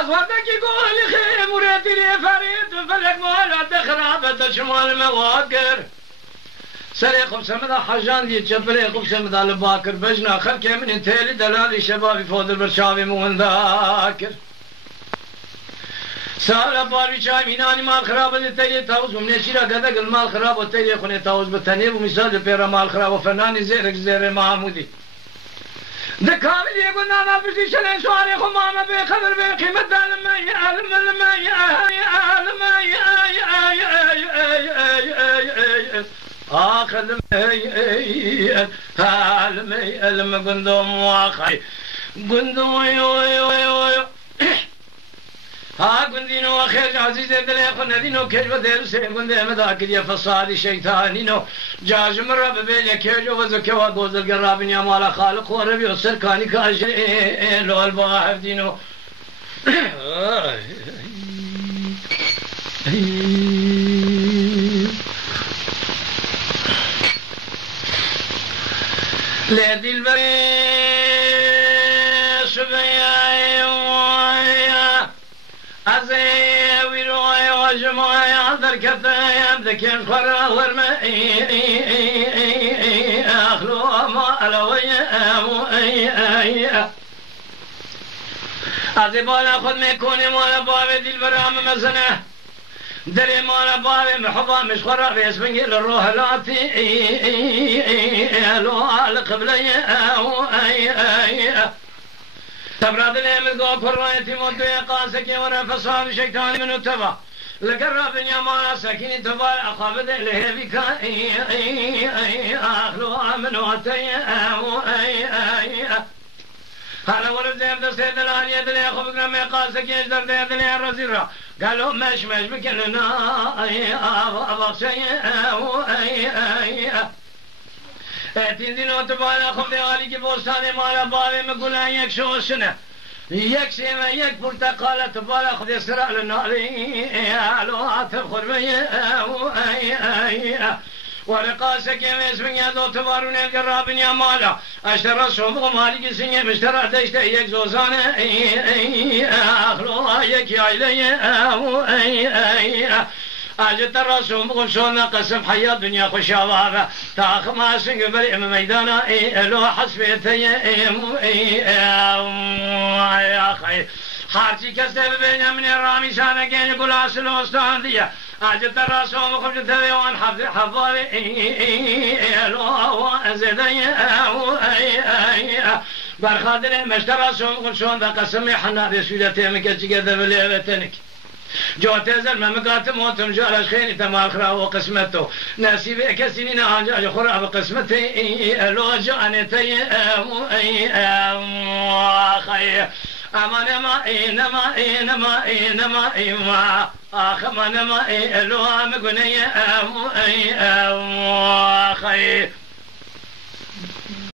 از وقتی گولی خیم و ردیری فرید و فلک مالات خرابت شمال مواقر سري خوب سمدا حجان دي جبري خوب سمدا لباكر بجنا خلك من انتالي دلالي شبابي فوض البرشاوي مون ذاكر سارة باري شاي ميناني مال خراب التالي تاوز ومنشيرا قدق المال خراب والتالي خوني تاوز بالتنيب ومثال بيرا مال خراب وفناني زيرك زير محمودي ذكامل يقول انا بجي شلين سؤالي خو ماما بخبر بقيمة لما يعلم لما يعلم آخر المي قندوم واخي قندوم ها قندينو وخير عزيز دلي قندينو كيف دير سي قندي مذاك يا فصادي شيطانينو جاج مر بين كيجو وزكوا غوز القرابين يا مال خالق وربي وسركاني كاج لو الباحث دينو لدي البريش بيا أزي ويروي وجمعي عذر كثايا ذكين خرا ورما أخلو ما ألوي أزي بالا خد ميكوني مالا بابي دي البرام مزنه دري مالا بابي محبا مش خرا بيسبنجي للروح لاتي لو على قبلي تبرد الامل قو كرايتي مدو يقاسك ورا فصاب شيطان منو تبا لقرب يا مالا سكيني تبا اخابد له بك اخلو منو اتي هلا ورد زين سيد العالية دلي أخو بكرة ما قاسك يجدر دلي الرزيرة قالوا مش بكلنا أبغى شيء تنزلوا تبالا خم ديالي كي بوستاني مالا بابي مقولا يك شو سنة يك سيما يك برتقالة تبالا خد يسرع لنا لو أتبخر بي ورقاسك يا اسمك يا دو تبارون القرابين يا مالا اشترى صوبغ مالك سنية مشترى دشتا يك زوزانة اخلو يك يا إلي اجت الرسوم غشونا قسم حياة دنيا خشابها تاخ ما سنق بريء ميدانا لو حسبيتي يا خي حارتي كسب بين من الرامي سانا كان يقول اصل استاذيه اجت الرسوم خرجت وان حفظي لو ازدي برخادر مشترى سوم غشون قسم حنا رسولتي مكتي كذا بليلتنك جو تزل ما مقات موتم جالش خيني تمال خرا وقسمته ناسي كسنين عجاج خرا بقسمتي لو جانتي خي امان ما اخ من ما لو مغني خي